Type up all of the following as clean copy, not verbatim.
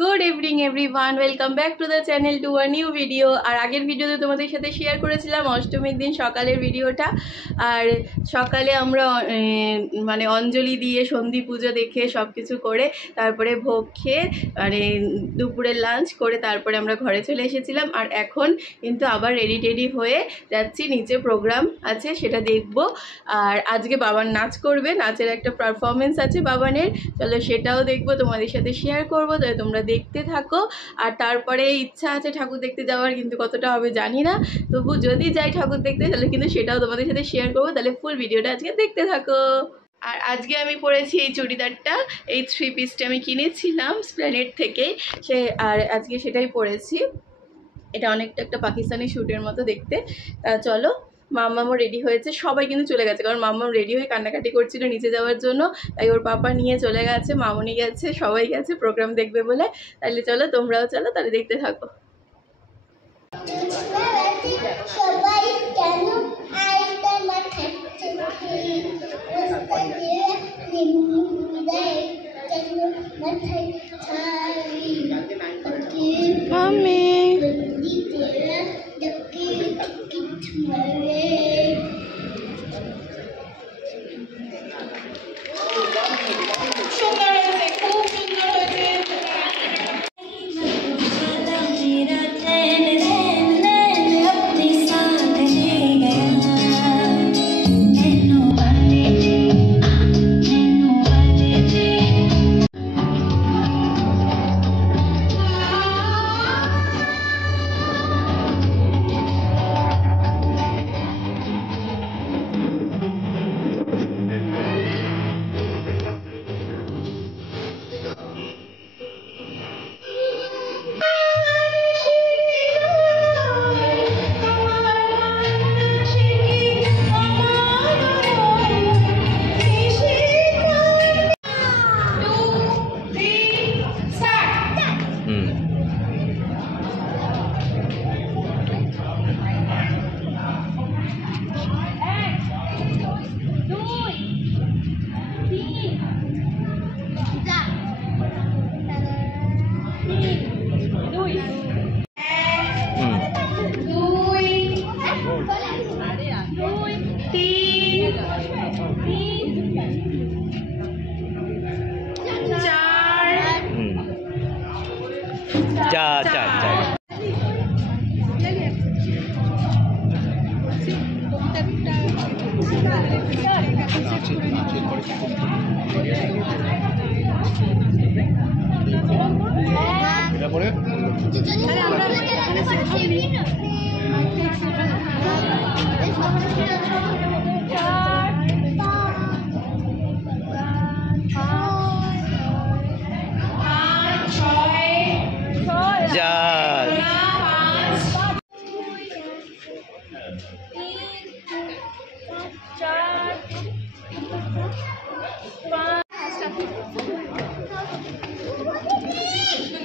Good evening everyone, welcome back to the channel to a new video. আর আগের ভিডিওতে তোমাদের সাথে শেয়ার করেছিলাম অষ্টমীর দিন সকালের ভিডিওটা। আর সকালে আমরা মানে অঞ্জলি দিয়ে সন্ধি পুজো দেখে সব কিছু করে তারপরে ভোগ খেয়ে মানে দুপুরের লাঞ্চ করে তারপরে আমরা ঘরে চলে এসেছিলাম। আর এখন কিন্তু আবার রেডি টেডি হয়ে যাচ্ছি, নিচে প্রোগ্রাম আছে সেটা দেখব। আর আজকে বাবান নাচ করবে, নাচের একটা পারফরমেন্স আছে বাবানের, চলো সেটাও দেখবো, তোমাদের সাথে শেয়ার করবো। তাহলে তোমরা দেখতে থাকো। আর তারপরে ইচ্ছা আছে ঠাকুর দেখতে যাওয়ার, কিন্তু কতটা হবে জানি না, তবু যদি যাই ঠাকুর দেখতে তাহলে কিন্তু সেটাও তোমাদের সাথে শেয়ার করবো। তাহলে ফুল ভিডিওটা আজকে দেখতে থাকো। আর আজকে আমি পরেছি এই চুড়িদারটা, এই 3 পিসটা আমি কিনেছিলাম স্প্ল্যানেড থেকে, আর আজকে সেটাই পরেছি। এটা অনেকটা একটা পাকিস্তানি শ্যুটের মতো দেখতে। তা চলো, মাম্মামও রেডি হয়েছে, সবাই কিন্তু চলে গেছে, কারণ মাম্মাম রেডি হয়ে কান্নাকাটি করছিল নিচে যাওয়ার জন্য, তাই ওর পাপা নিয়ে চলে গেছে, মামনি গেছে, সবাই গেছে প্রোগ্রাম দেখবে বলে। তাহলে চলো, তোমরাও চলো, তাহলে দেখতে থাকো।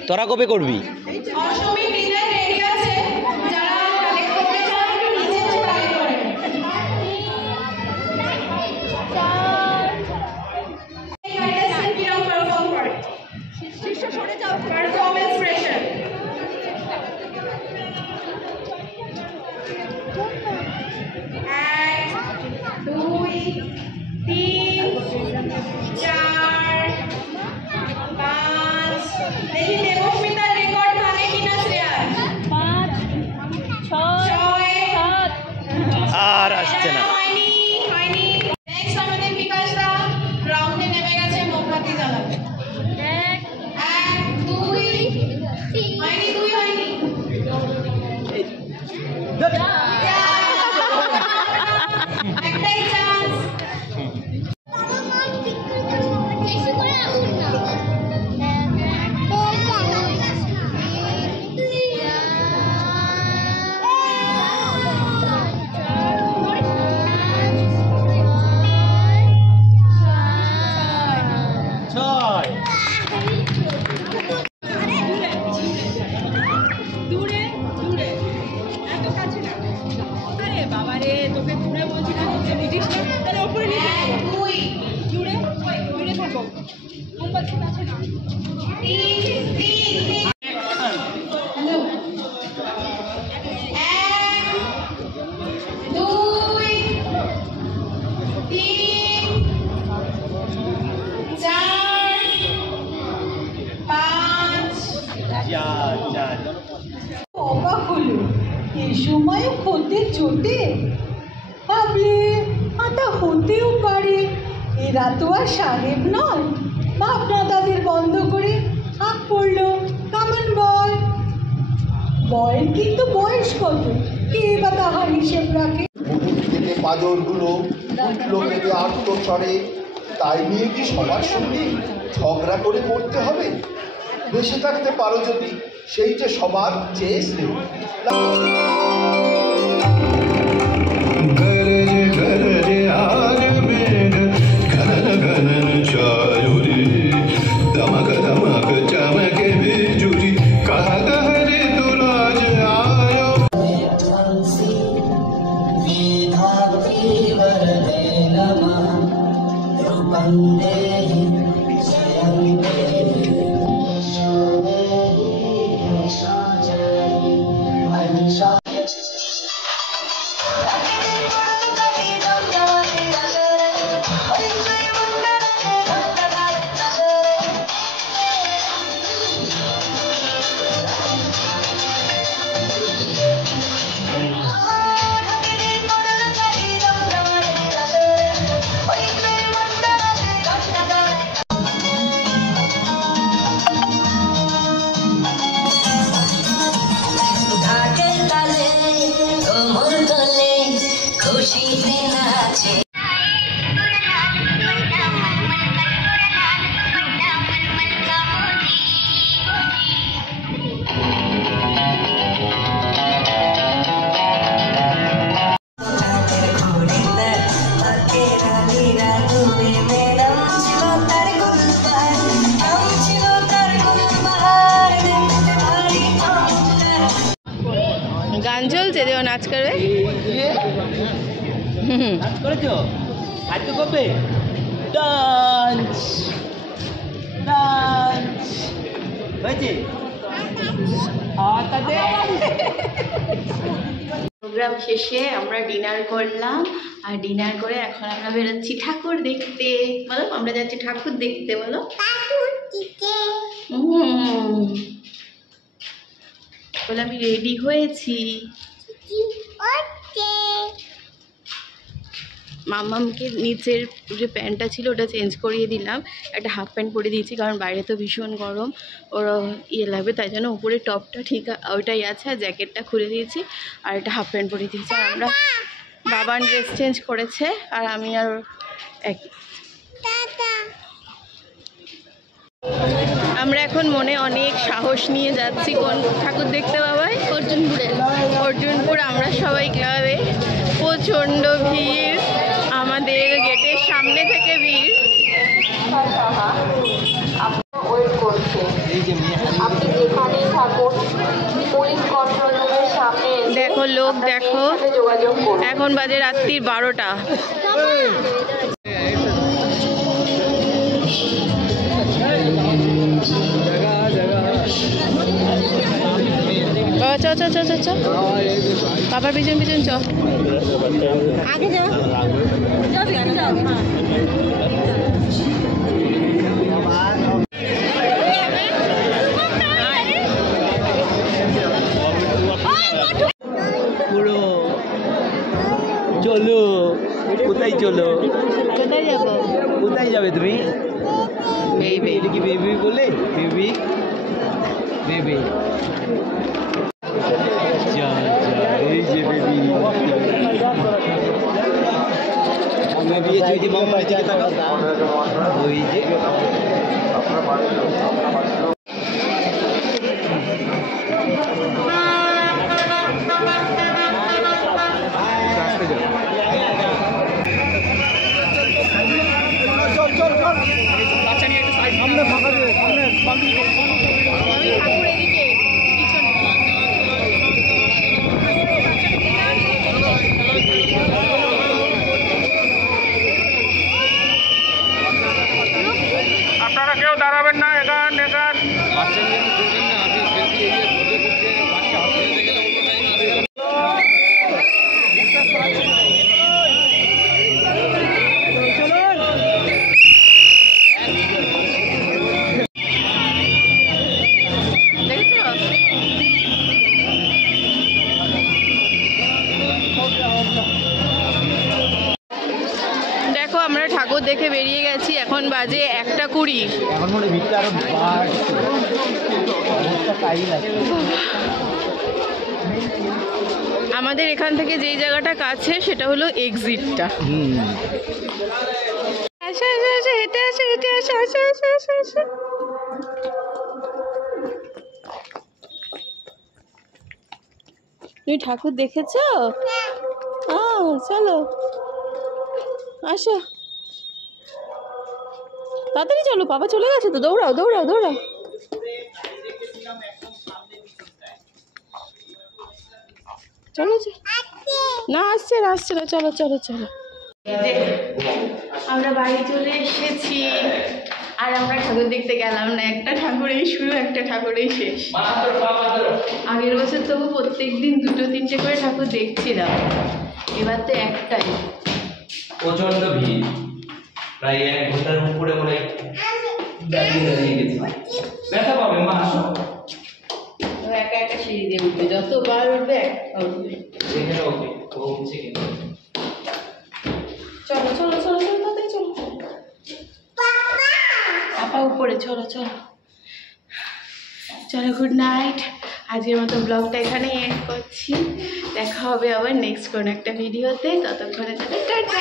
তোরা কবে করবি? আর আসছে না। অবাক হলো এই সময় হতে চোটে ভাবলে তা হতেও পারে। এরা তো আর সাহেব নয়। ভাবনা তাদের বন্ধ করে হাঁক পড়লো, কামান বয়। বয়ের কিন্তু বয়স কত, কে বা তাহার হিসেব রাখে। মুকুট থেকে পাঁজরগুলো উঠলো কেটে আত্মস্বরে। তাই নিয়ে কি সবার সঙ্গে ঝগড়া করে পড়তে হবে? বেঁচে থাকতে পারো যদি, সেই যে সবার চেয়ে শ্রেয়। গান চলছে, দেও নাচ করবে। নাচ করেছো? আর তো কবে ডান্স ডান্স হয়েছে। প্রোগ্রাম শেষে আমরা ডিনার করলাম, আর ডিনার করে এখন আমরা বেরোচ্ছি ঠাকুর দেখতে। বলো, আমরা যাচ্ছি ঠাকুর দেখতে। বলো, বলে আমি রেডি হয়েছি। মামামকে নিচের যে প্যান্টটা ছিল ওটা চেঞ্জ করিয়ে দিলাম, একটা হাফ প্যান্ট পরে দিয়েছি, কারণ বাইরে তো ভীষণ গরম, ওর ইয়ে লাগবে, তাই জন্য উপরে টপটা ঠিক ওইটাই আছে, আর জ্যাকেটটা খুলে দিয়েছি, আর একটা হাফ প্যান্ট পরে দিয়েছি। আর আমরা বাবান ড্রেস চেঞ্জ করেছে, আর আমি আর এক। আমরা এখন মনে অনেক সাহস নিয়ে যাচ্ছি কোন ঠাকুর দেখতে বাবাই? অর্জুনপুর। আমরা সবাই ক্লাবে, প্রচণ্ড ভিড়, আমাদের গেটের সামনে থেকে ভিড়। দেখো লোক, দেখো, এখন বাজে রাত্রির 12টা। চ চ চ চ চ বাবার পিছন পিছন চ। আগে যাও। চলো, কোথায় চলো? কোথায় যাবো? কোথায় যাবে তুমি? বেবি। এটা কি বেবি বলে? বেবি বেবি এই যে বেবি। আমরা বিয়ে যদি মামা দিকে তাকাও, ওই যে আপনারা কেউ দাঁড়াবেন না, এখান বাজে 1:20। এখন মনে ভিড়টা আরো বাড়ছে, অবস্থা তাই লাগছে। আমাদের এখান থেকে যেই জায়গাটা কাছে সেটা হলো এক্সিটটা। আসো আসো আসো, হেঁটে আসো হেঁটে আসো, আসো আসো আসো আসো। তুমি ঠাকুর দেখেছো? চলো আসো, তাড়াতাড়ি চলো, বাবা চলে গেছে তো, দৌড়াও দৌড়াও দৌড়াও। চলো না, আসছে না আসছে না, চলো চলো চলো। আমরা বাড়ি চলে এসেছি, আর আমরা ঠাকুর দেখতে গেলাম না, একটা ঠাকুরেই শুরু একটা ঠাকুরেই শেষ। আগের বছর তবু প্রত্যেক দিন 2-3টে করে ঠাকুর দেখছিলাম, এবার তো একটাই। প্রচন্ড ভিড়, প্রায় 1 ঘন্টার উপরে মনে দাঁড়িয়ে দাঁড়িয়ে গেছি। ব্যথা পাবে মা, আসো। ও একা একা সিঁড়ি দিয়ে উঠবে, যতবার উঠবে একা উঠবে। এখানে ওকে ও উঠছে কিন্তু। চলো চলো চলো চলো, তাড়াতাড়ি চলো। পাপা উপরে, চলো চলো চলো। গুড নাইট, আজকের মতো ব্লগটা এখানে এন্ড করছি। দেখা হবে আবার নেক্সট কোনো একটা ভিডিওতে, ততক্ষণে টাটা।